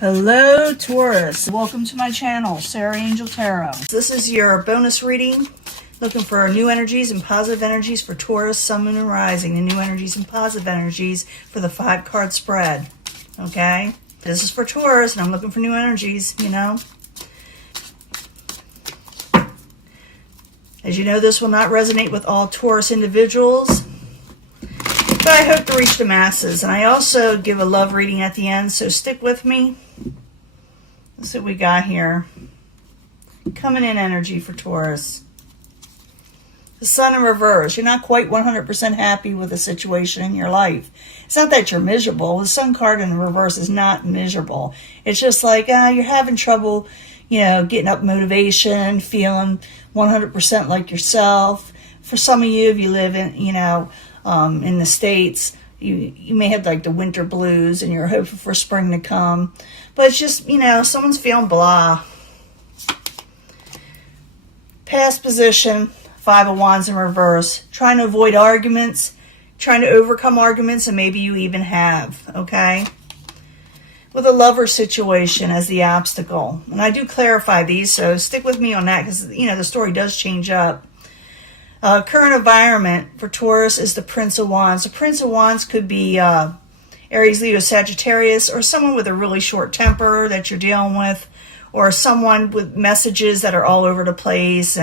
Hello Taurus, welcome to my channel, Sarah Angel Tarot. This is your bonus reading, looking for new energies and positive energies for Taurus, Sun, Moon, and Rising, and new energies and positive energies for the 5-card spread, okay? This is for Taurus, and I'm looking for new energies, you know. As you know, this will not resonate with all Taurus individuals, but I hope to reach the masses. And I also give a love reading at the end, so stick with me. Let's see what we got here. Coming in energy for Taurus. The Sun in reverse. You're not quite 100% happy with the situation in your life. It's not that you're miserable. The Sun card in reverse is not miserable. It's just like you're having trouble, getting up motivation, feeling 100% like yourself. For some of you, if you live in, in the States, you may have like the winter blues and you're hoping for spring to come. But it's just, someone's feeling blah. Past position, 5 of Wands in reverse. Trying to avoid arguments, trying to overcome arguments, and maybe you even have, okay? With a lover situation as the obstacle. And I do clarify these, so stick with me on that because, the story does change up. Current environment for Taurus is the Prince of Wands. The Prince of Wands could be Aries, Leo, Sagittarius, or someone with a really short temper that you're dealing with, or someone with messages that are all over the place,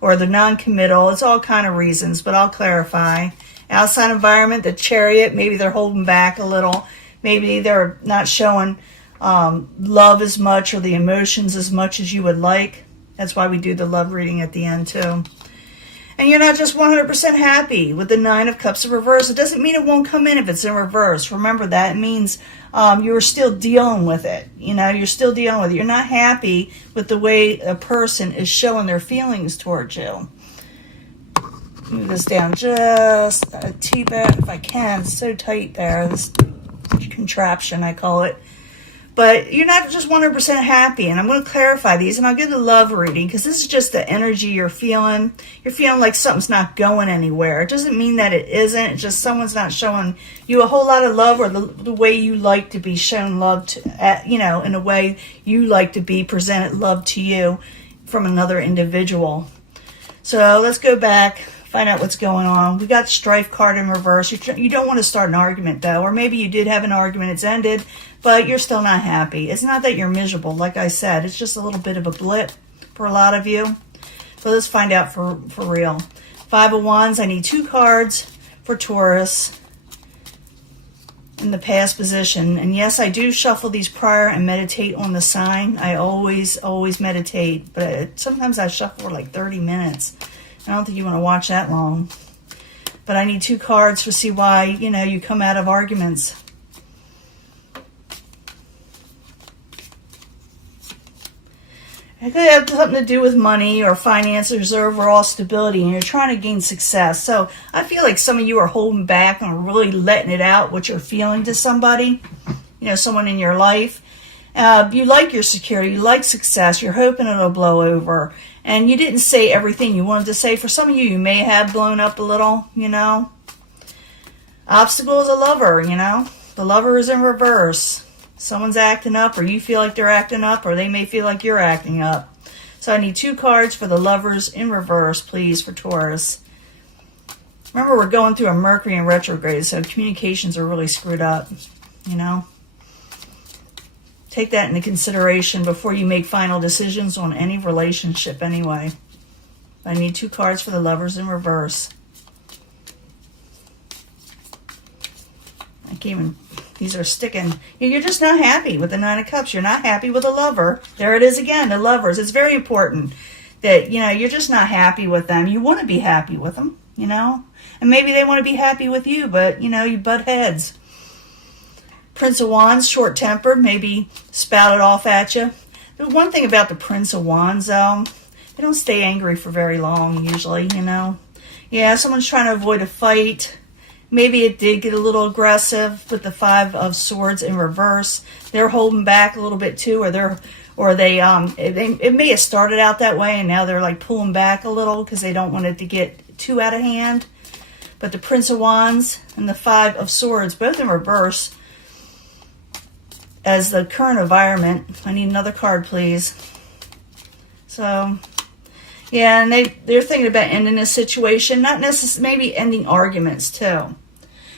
or the non-committal. It's all kind of reasons, but I'll clarify. Outside environment, the Chariot, maybe they're holding back a little. Maybe they're not showing love as much or the emotions as much as you would like. That's why we do the love reading at the end too. And you're not just 100% happy with the 9 of Cups in reverse. It doesn't mean it won't come in if it's in reverse. Remember that. It means you're still dealing with it. You're still dealing with it. You're not happy with the way a person is showing their feelings towards you. Move this down just a teeny-bit if I can. It's so tight there. This contraption, I call it. But you're not just 100% happy, and I'm going to clarify these, and I'll give the love reading, because this is just the energy you're feeling. You're feeling like something's not going anywhere. It doesn't mean that it isn't. It's just someone's not showing you a whole lot of love, or the way you like to be shown love, in a way you like to be presented love to you from another individual. So let's go back, find out what's going on. We got the Strife card in reverse. You don't want to start an argument, though, or maybe you did have an argument, it's ended, but you're still not happy. It's not that you're miserable, like I said. It's just a little bit of a blip for a lot of you. So let's find out for real. 5 of Wands, I need 2 cards for Taurus in the past position. And yes, I do shuffle these prior and meditate on the sign. I always meditate, but sometimes I shuffle for like 30 minutes. I don't think you want to watch that long. But I need 2 cards to see why, you come out of arguments. It could have something to do with money or finances or overall stability, and you're trying to gain success. So I feel like some of you are holding back and really letting it out what you're feeling to somebody, someone in your life. You like your security, you like success, you're hoping it'll blow over. And you didn't say everything you wanted to say. For some of you, you may have blown up a little, Obstacle is a lover, The lover is in reverse. Someone's acting up, or you feel like they're acting up, or they may feel like you're acting up. So I need 2 cards for the lovers in reverse, please, for Taurus. Remember, we're going through a Mercury in retrograde, so communications are really screwed up, Take that into consideration before you make final decisions on any relationship anyway. I need 2 cards for the lovers in reverse. These are sticking. You're just not happy with the 9 of Cups. You're not happy with a lover. There it is again, the lovers. It's very important that, you're just not happy with them. You want to be happy with them, And maybe they want to be happy with you, but, you butt heads. Prince of Wands, short-tempered, maybe spouted off at you. The one thing about the Prince of Wands, though, they don't stay angry for very long, usually, Yeah, someone's trying to avoid a fight. Maybe it did get a little aggressive with the 5 of Swords in reverse. They're holding back a little bit too, it may have started out that way, and now they're like pulling back a little because they don't want it to get too out of hand. But the Prince of Wands and the 5 of Swords, both in reverse, as the current environment. I need another card, please. So, yeah, and they're thinking about ending this situation, not necessarily, maybe ending arguments too.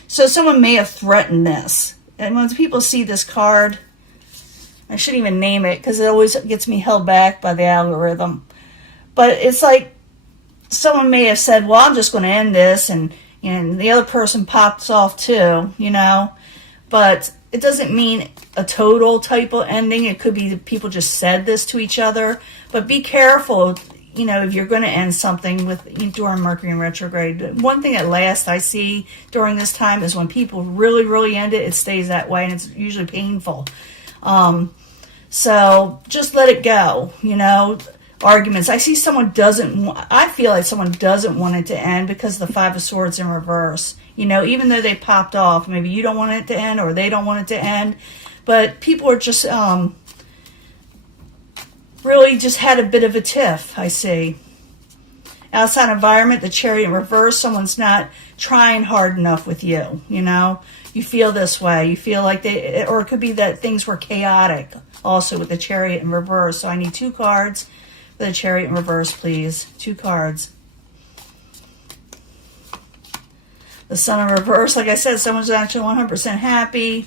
So someone may have threatened this. And when people see this card, I shouldn't even name it because it always gets me held back by the algorithm. But it's like someone may have said, well, I'm just going to end this, and the other person pops off too, you know. But it doesn't mean a total type of ending. It could be that people just said this to each other. But be careful, you know, if you're going to end something during Mercury in retrograde. One thing that lasts I see during this time is when people really, really end it, it stays that way, and it's usually painful. So just let it go, you know. Arguments. I see someone I feel like someone doesn't want it to end because the Five of Swords in reverse. You know, even though they popped off, maybe you don't want it to end or they don't want it to end. But people are just really just had a bit of a tiff, I see. Outside environment, the Chariot in reverse, someone's not trying hard enough with you, you know. You feel this way. You feel like or it could be that things were chaotic also with the Chariot in reverse. So I need 2 cards for the Chariot in reverse, please. 2 cards. The Sun in reverse, like I said, someone's actually 100% happy.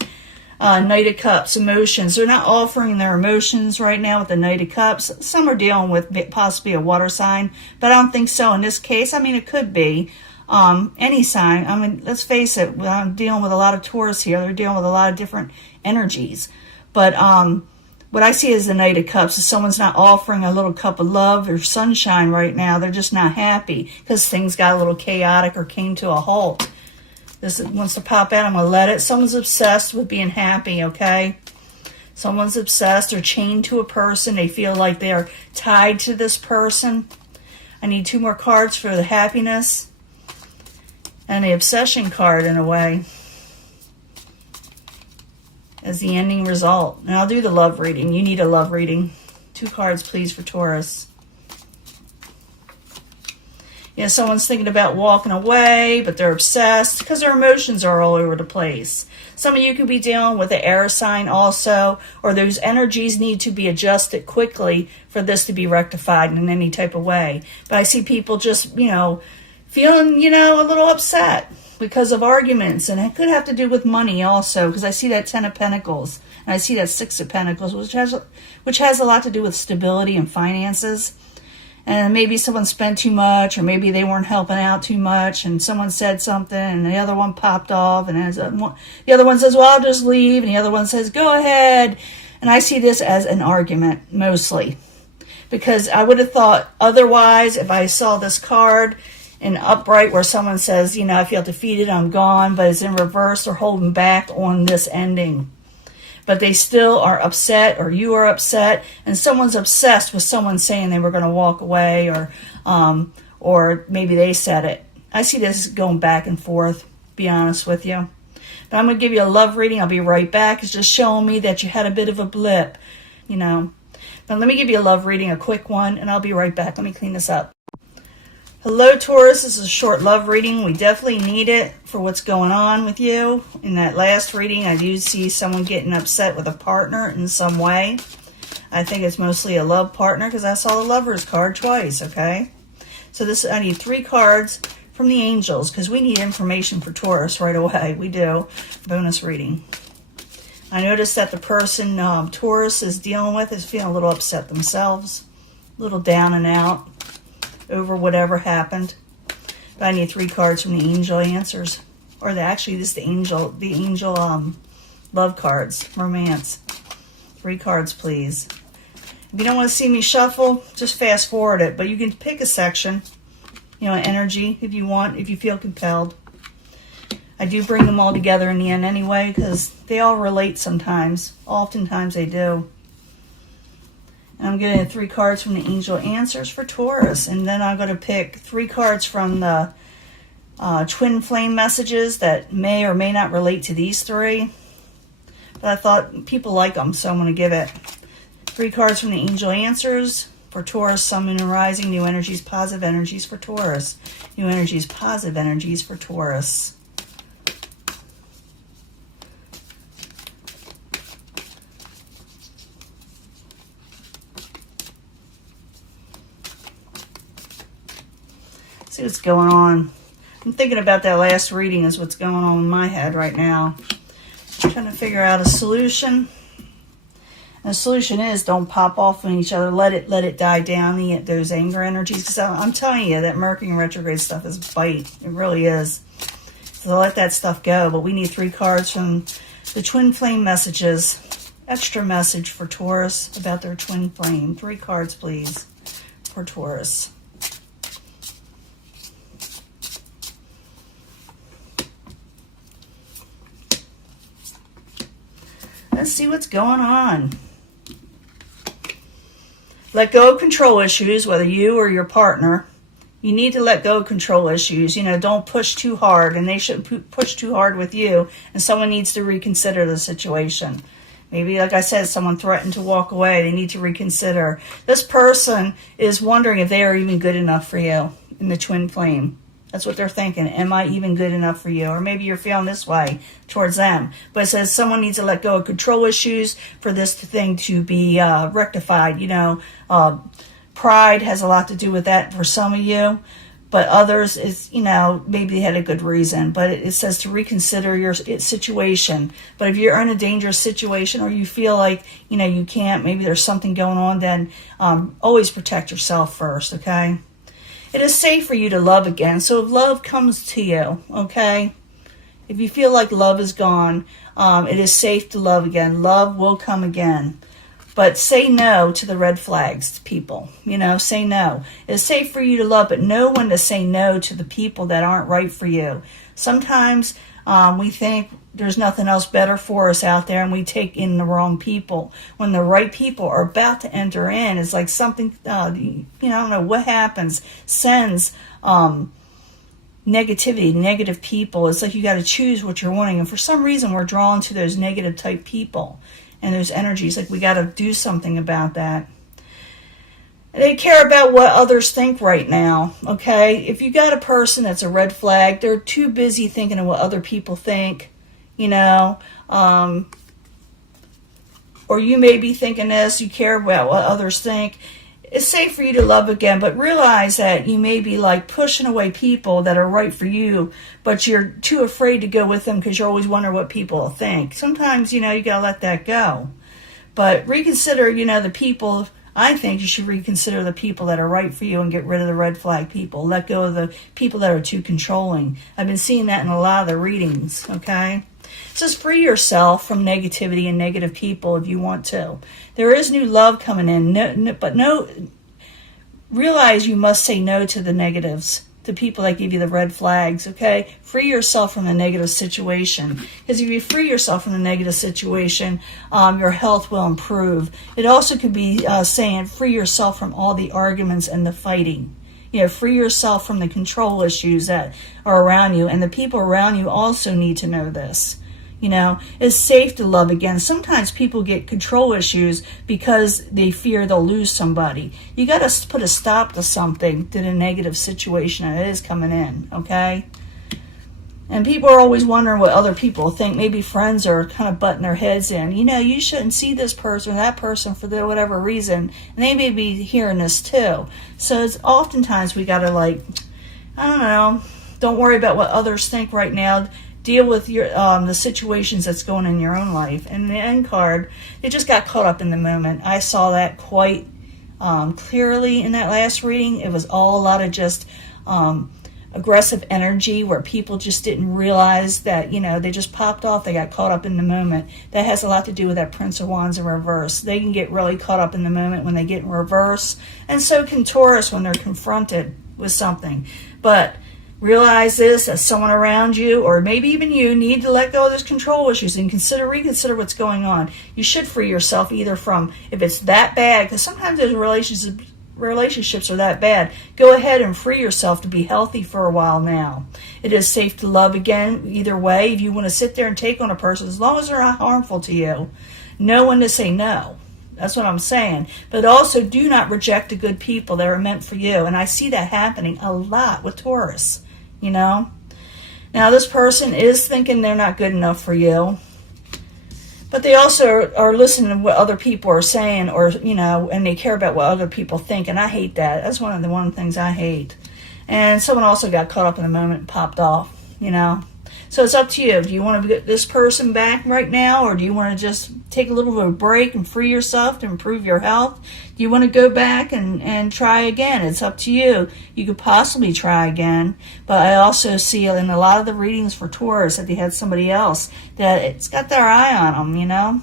Knight of Cups, emotions. They're not offering their emotions right now with the Knight of Cups. Some are dealing with possibly a water sign, but I don't think so in this case. I mean, it could be any sign. I mean, let's face it, I'm dealing with a lot of Taurus here. They're dealing with a lot of different energies. But what I see as the Knight of Cups is someone's not offering a little cup of love or sunshine right now. They're just not happy because things got a little chaotic or came to a halt. This wants to pop out. I'm going to let it. Someone's obsessed with being happy, okay? Someone's obsessed or chained to a person. They feel like they are tied to this person. I need 2 more cards for the happiness and the obsession card in a way as the ending result. And I'll do the love reading. You need a love reading. 2 cards, please, for Taurus. You know, someone's thinking about walking away, but they're obsessed because their emotions are all over the place. Some of you could be dealing with the air sign also, or those energies need to be adjusted quickly for this to be rectified in any type of way. But I see people just, you know, feeling, you know, a little upset because of arguments. And it could have to do with money also, because I see that 10 of Pentacles, and I see that 6 of Pentacles, which has a lot to do with stability and finances. And maybe someone spent too much, or maybe they weren't helping out too much, and someone said something, and the other one popped off, and the other one says, well, I'll just leave, and the other one says, go ahead. And I see this as an argument, mostly, because I would have thought otherwise if I saw this card in upright where someone says, you know, I feel defeated, I'm gone, but it's in reverse, they're holding back on this ending. But they still are upset, or you are upset, and someone's obsessed with someone saying they were going to walk away, or maybe they said it. I see this going back and forth, be honest with you. But I'm going to give you a love reading. I'll be right back. It's just showing me that you had a bit of a blip, you know. But let me give you a love reading, a quick one, and I'll be right back. Let me clean this up. Hello, Taurus. This is a short love reading. We definitely need it for what's going on with you. In that last reading, I do see someone getting upset with a partner in some way. I think it's mostly a love partner because I saw the Lovers card twice, okay? So I need 3 cards from the angels because we need information for Taurus right away. We do. Bonus reading. I noticed that the person Taurus is dealing with is feeling a little upset themselves, a little down and out over whatever happened. But I need 3 cards from the angel answers, or actually this is the angel love cards, romance. 3 cards, please. If you don't want to see me shuffle, just fast forward it, but you can pick a section, you know, energy if you want, if you feel compelled. I do bring them all together in the end anyway because they all relate sometimes. Oftentimes they do. I'm getting 3 cards from the angel answers for Taurus. And then I'm going to pick 3 cards from the twin flame messages that may or may not relate to these 3. But I thought people like them, so I'm going to give it 3 cards from the angel answers for Taurus, Sun, Moon, and Rising. New energies, positive energies for Taurus. New energies, positive energies for Taurus. See what's going on. I'm thinking about that last reading is what's going on in my head right now. I'm trying to figure out a solution. And the solution is don't pop off on each other. Let it die down, those anger energies. Because I'm telling you, that Mercury in retrograde stuff is bite. It really is. So let that stuff go. But we need 3 cards from the twin flame messages. Extra message for Taurus about their twin flame. 3 cards, please, for Taurus. Let's see what's going on. Let go of control issues, whether you or your partner. You need to let go of control issues. You know, don't push too hard, and they shouldn't push too hard with you, and someone needs to reconsider the situation. Maybe, like I said, someone threatened to walk away. They need to reconsider. This person is wondering if they are even good enough for you in the twin flame. That's what they're thinking. Am I even good enough for you? Or maybe you're feeling this way towards them. But it says someone needs to let go of control issues for this thing to be rectified. You know, pride has a lot to do with that for some of you. But others, is, you know, maybe they had a good reason. But it says to reconsider your situation. But if you're in a dangerous situation or you feel like, you know, you can't, maybe there's something going on, then always protect yourself first, okay? It is safe for you to love again. So if love comes to you, okay? If you feel like love is gone, it is safe to love again. Love will come again. But say no to the red flags, people. You know, say no. It's safe for you to love, but know when to say no to the people that aren't right for you. Sometimes we think there's nothing else better for us out there, and we take in the wrong people. When the right people are about to enter in, it's like something, you know, I don't know what happens, sends negativity, negative people. It's like you got to choose what you're wanting. And for some reason, we're drawn to those negative type people and those energies. Like we got to do something about that. They care about what others think right now, okay? If you got a person that's a red flag, they're too busy thinking of what other people think, you know, or you may be thinking this, you care about what others think. It's safe for you to love again, but realize that you may be like pushing away people that are right for you, but you're too afraid to go with them because you're always wondering what people will think. Sometimes, you know, you got to let that go. But reconsider, you know, the people. I think you should reconsider the people that are right for you and get rid of the red flag people. Let go of the people that are too controlling. I've been seeing that in a lot of the readings, okay? It says free yourself from negativity and negative people if you want to. There is new love coming in, but realize you must say no to the negatives, the people that give you the red flags, okay? Free yourself from the negative situation. Because if you free yourself from the negative situation, your health will improve. It also could be saying free yourself from all the arguments and the fighting. You know, free yourself from the control issues that are around you. And the people around you also need to know this. You know, it's safe to love again. Sometimes people get control issues because they fear they'll lose somebody. You got to put a stop to something, to the negative situation that is coming in, okay? And people are always wondering what other people think. Maybe friends are kind of butting their heads in. You know, you shouldn't see this person or that person for whatever reason. And they may be hearing this too. So it's oftentimes we got to like, I don't know, don't worry about what others think right now. Deal with your the situations that's going in your own life. And the end card, they just got caught up in the moment. I saw that quite clearly in that last reading. It was all a lot of just aggressive energy where people just didn't realize that, you know, they just popped off. They got caught up in the moment. That has a lot to do with that Prince of Wands in reverse. They can get really caught up in the moment when they get in reverse. And so can Taurus when they're confronted with something. But realize this, as someone around you, or maybe even you, need to let go of those control issues and reconsider what's going on. You should free yourself either from, if it's that bad, because sometimes those relationships are that bad, go ahead and free yourself to be healthy for a while now. It is safe to love again either way. If you want to sit there and take on a person, as long as they're not harmful to you, know when to say no. That's what I'm saying. But also do not reject the good people that are meant for you. And I see that happening a lot with Taurus. You know, now this person is thinking they're not good enough for you, but they also are listening to what other people are saying, or, you know, and they care about what other people think. And I hate that. That's one of the things I hate. And someone also got caught up in the moment and popped off, you know. So it's up to you. Do you want to get this person back right now, or do you want to just take a little bit of a break and free yourself to improve your health? Do you want to go back and try again? It's up to you. You could possibly try again, but I also see in a lot of the readings for Taurus that they had somebody else that it's got their eye on them, you know.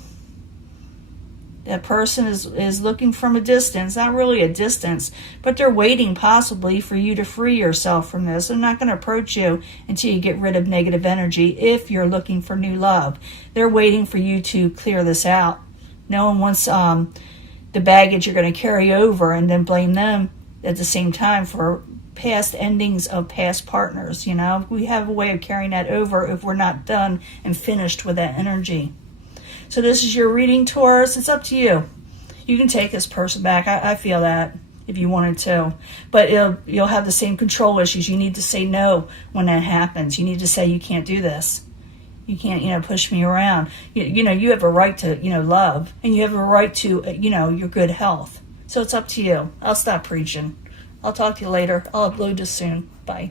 That person is looking from a distance, not really a distance, but they're waiting possibly for you to free yourself from this. They're not going to approach you until you get rid of negative energy if you're looking for new love. They're waiting for you to clear this out. No one wants the baggage you're going to carry over and then blame them at the same time for past endings of past partners, you know. We have a way of carrying that over if we're not done and finished with that energy. So this is your reading, Taurus. It's up to you. You can take this person back. I feel that if you wanted to. But you'll have the same control issues. You need to say no when that happens. You need to say you can't do this. You can't, push me around. You have a right to, love. And you have a right to, your good health. So it's up to you. I'll stop preaching. I'll talk to you later. I'll upload this soon. Bye.